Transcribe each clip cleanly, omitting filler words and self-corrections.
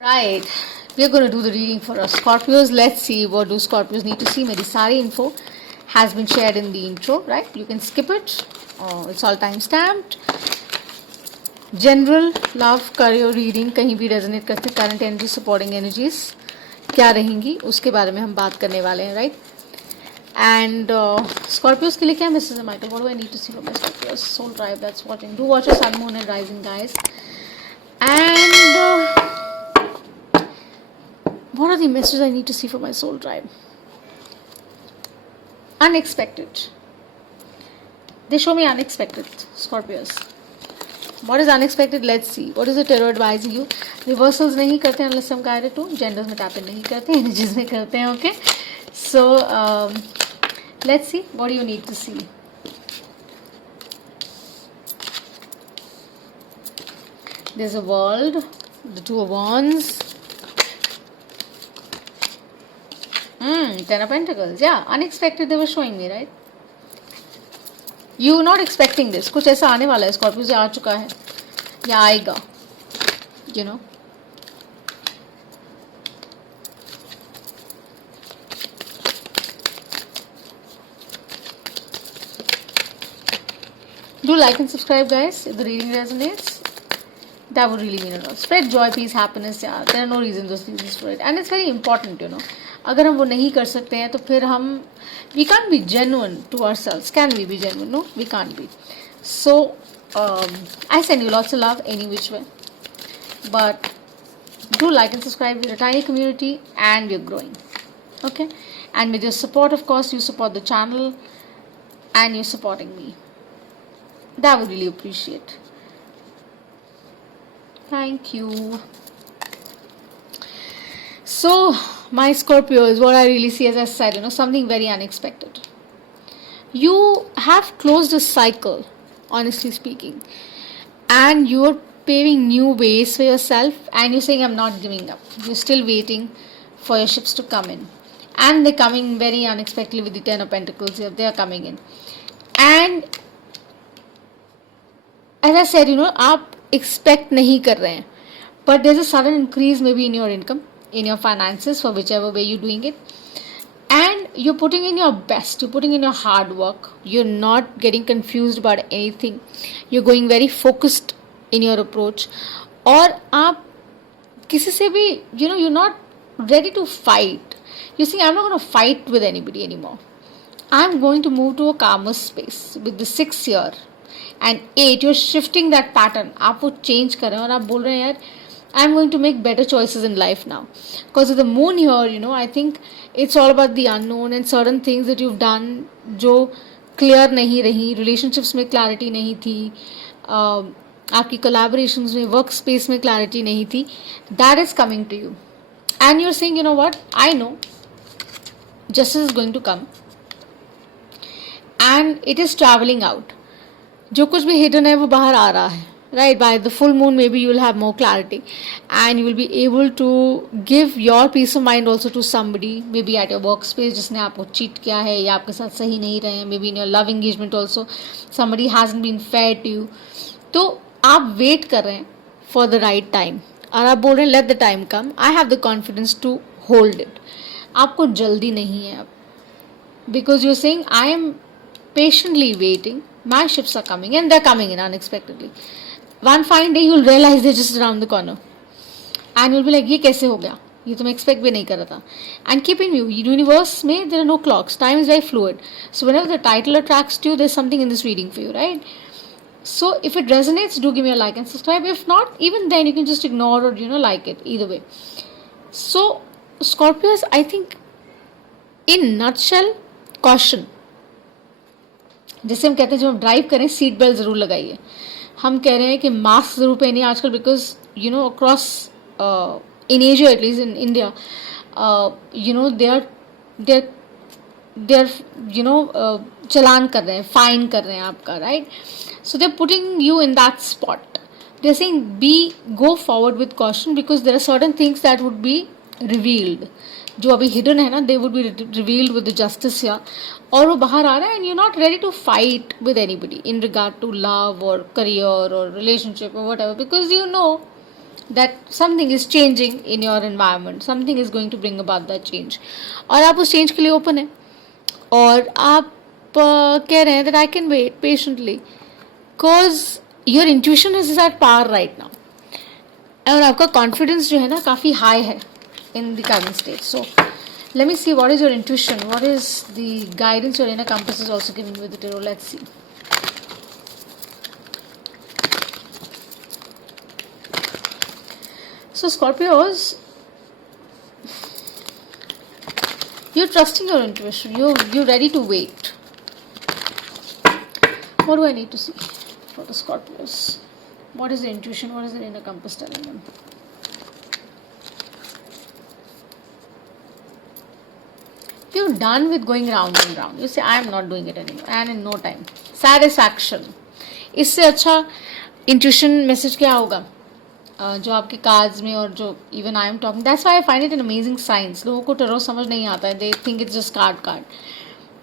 Right, we are going to do the reading for us Scorpios. Let's see what do Scorpios need to see. मेरी सारी info has been shared in the intro, right? You can skip it. It's all time stamped. General love career reading कहीं भी resonate करते current energy supporting energies क्या रहेंगी उसके बारे में हम बात करने वाले हैं, right? And Scorpios के लिए क्या message है Michael? What do I need to see for my Scorpios? Soul tribe that's watching. Do watch your sun, moon and rising, guys. And what are the messages I need to see for my soul tribe? Unexpected. They show me unexpected, Scorpios. What is unexpected? Let's see. What is the tarot advising you? Reversals नहीं करते हैं unless हम guided to. Genders में tap in नहीं करते हैं, energies में करते हैं, okay? So, let's see. What do you need to see? There's a world. The Two of Wands. Ten of Pentacles. Yeah, unexpected they were showing me, right? You were not expecting this. कुछ ऐसा आने वाला है Scorpio से, आ चुका है या आएगा, you know. Do like and subscribe, guys, if the reading resonates. That would really mean a lot. Spread joy, peace, happiness. Yeah, there are no reasons for it, and it's very important, you know. अगर हम वो नहीं कर सकते हैं तो फिर हम we can't be genuine to ourselves. Can we be genuine? No, we can't be. So I send you lots of love any which way, but do like and subscribe. We're a tiny community and we're growing, okay? And with your support, of course, you support the channel and you're supporting me. That would really appreciate. Thank you. So my Scorpios, what I really see, as I said, you know, something very unexpected. You have closed a cycle, honestly speaking, and you're paving new ways for yourself, and you're saying, I'm not giving up. You're still waiting for your ships to come in, and they're coming very unexpectedly with the Ten of Pentacles here. They are coming in, and as I said, you know, आप expect नहीं कर रहे हैं, but there's a sudden increase maybe in your income, in your finances, for whichever way you're doing it, and you're putting in your best, you're putting in your hard work, you're not getting confused about anything, you're going very focused in your approach, और आप किसी से भी, you know, you're not ready to fight. You see, I'm not going to fight with anybody anymore. I'm going to move to a calmer space with the 6 year and 8. You're shifting that pattern. आप वो change कर रहे हैं और आप बोल रहे हैं यार, I'm going to make better choices in life now. Because of the moon here, you know, I think it's all about the unknown and certain things that you've done जो clear नहीं रही, relationships में clarity नहीं थी, आपकी collaborations में, workspace में clarity नहीं थी. That is coming to you. And you're saying, you know what, I know justice is going to come. And it is traveling out. जो कुछ भी hidden है वो बाहर आ रहा है. Right, by the full moon maybe you will have more clarity and you will be able to give your peace of mind also to somebody, maybe at your workspace जिसने आपको cheat किया है या आपके साथ सही नहीं रहे हैं, maybe in your love engagement also somebody hasn't been fair to you. तो आप wait कर रहे हैं for the right time और आप बोल रहे हैं let the time come, I have the confidence to hold it. आपको जल्दी नहीं है अब, because you're saying I am patiently waiting, my ships are coming and they're coming in unexpectedly. One fine day you'll realize they're just around the corner and you'll be like, ये कैसे हो गया, ये तो मैं expect भी नहीं कर रहा था. And keeping you, universe में there are no clocks, time is very fluid. So whenever the title attracts to you, there's something in this reading for you, right? So if it resonates, do give me a like and subscribe. If not, even then you can just ignore or, you know, like it, either way. So Scorpios, I think in nutshell, caution. जैसे हम कहते हैं जब हम drive करें seat belt ज़रूर लगाइए. हम कह रहे हैं कि मास्क ज़रूर पहनिए आजकल, because you know across in Asia at least in India you know they are you know challan कर रहे हैं, फाइन कर रहे हैं आपका, right? So they are putting you in that spot. They are saying be go forward with caution because there are certain things that would be revealed. जो अभी hidden है ना, they would be revealed with the justice या, और वो बाहर आ रहा है and you not ready to fight with anybody in regard to love और करियर और रिलेशनशिप और whatever, because you know that something is changing in your environment, something is going to bring about that change, और आप उस change के लिए open हैं, और आप कह रहे हैं that I can wait patiently because your intuition is at par right now, और आपका confidence जो है ना काफ़ी high है in the current state. So let me see what is your intuition, what is the guidance your inner compass is also giving with the tarot. Let's see. So Scorpios, you're trusting your intuition, you're ready to wait. What do I need to see for the Scorpios? What is the intuition, what is the inner compass telling them? You're done with going round and round. You say I am not doing it anymore and in no time. Satisfaction. इससे अच्छा intuition message क्या होगा? जो आपके cards में और जो even I am talking, that's why I find it an amazing science. लोगों को टैरो समझ नहीं आता है, they think it's just card,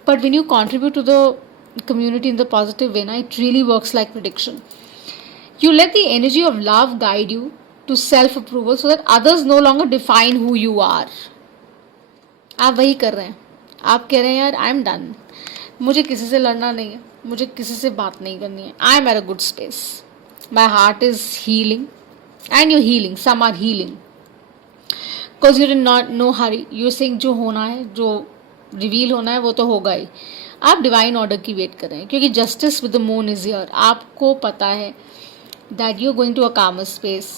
but when you contribute to the community in the positive way, na, it really works like prediction. You let the energy of love guide you to self approval so that others no longer define who you are. आप वही कर रहे हैं, आप कह रहे हैं यार आई एम डन, मुझे किसी से लड़ना नहीं है, मुझे किसी से बात नहीं करनी है, I am at a good space, my heart is healing and you're healing, some are healing because you're in not no hurry. You're saying जो होना है, जो रिवील होना है वो तो होगा ही. आप डिवाइन ऑर्डर की वेट कर रहे हैं क्योंकि justice with the moon is here. आपको पता है that you are going to a calmer space.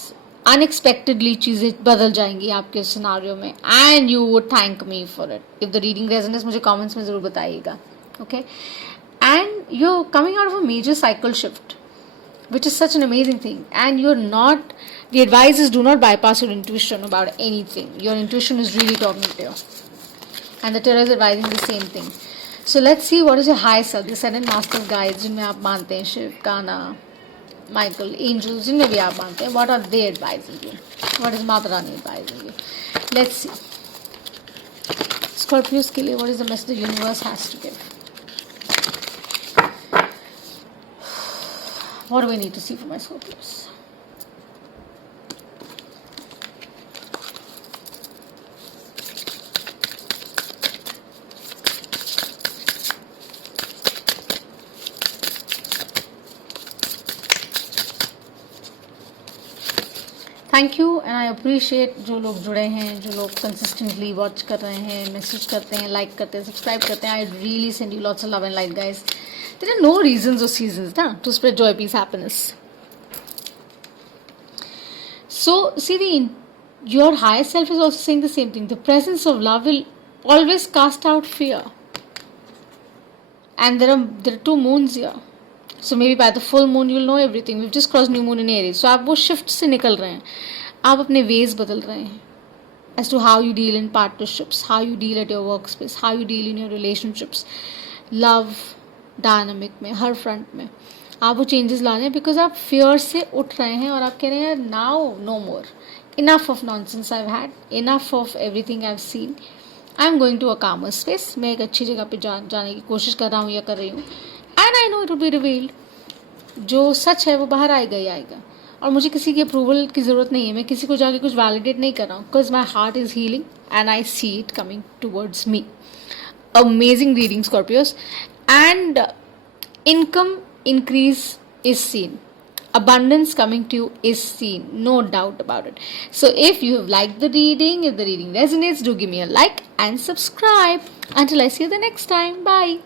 Unexpectedly चीज़ें बदल जाएंगी आपके सिनारियो में and you would thank me for it. If the reading resonates मुझे कमेंट्स में ज़रूर बताइएगा. Okay, and you are coming out of a major cycle shift which is such an amazing thing, and you're not, the advice is do not bypass your intuition about anything. Your intuition is really talking to you, and the tarot is advising the same thing. So let's see what is your high self, the seven master guides जिनमें आप मानते हैं, Shiv, Kanha, Michael, angels जिनमें भी आप मानते हैं, what are they advising you, what is Mata Rani advising you. Let's see Scorpios के लिए what is the message the universe has to give. What do we need to see for my Scorpios? Thank you and I appreciate जो लोग जुड़े हैं, जो लोग consistently watch कर रहे हैं, मैसेज करते हैं, लाइक करते हैं, सब्सक्राइब करते हैं. I really send you lots of love and light guys. There are no reasons or seasons to spread joy, peace, happiness. So see, your higher self is also saying the same thing. The presence of love will always cast out fear. And there are two moons here. So maybe by the full moon you'll know everything. We've just crossed new moon in Aries. So आप वो shift से निकल रहे हैं, आप अपने ways बदल रहे हैं as to how you deal in partnerships, how you deal at your workspace, how you deal in your relationships, love dynamic में, हर फ्रंट में आप वो चेंजेस ला रहे हैं बिकॉज आप फियर से उठ रहे हैं और आप कह रहे हैं now no more, enough of nonsense I have had, enough of everything I have seen, I am going to a calmer space. मैं एक अच्छी जगह पे जाने की कोशिश कर रहा हूँ या कर रही हूँ, and I know it will be revealed. जो सच है वो बाहर आएगा ही आएगा, और मुझे किसी की अप्रूवल की ज़रूरत नहीं है, मैं किसी को जाके कुछ वैलिडेट नहीं कर रहा हूँ because my heart is healing and I see it coming towards me. Amazing reading Scorpios. And income increase is seen, abundance coming to you is seen, no doubt about it. So if you have liked the reading, if the reading resonates, do give me a like and subscribe. Until I see you the next time, bye.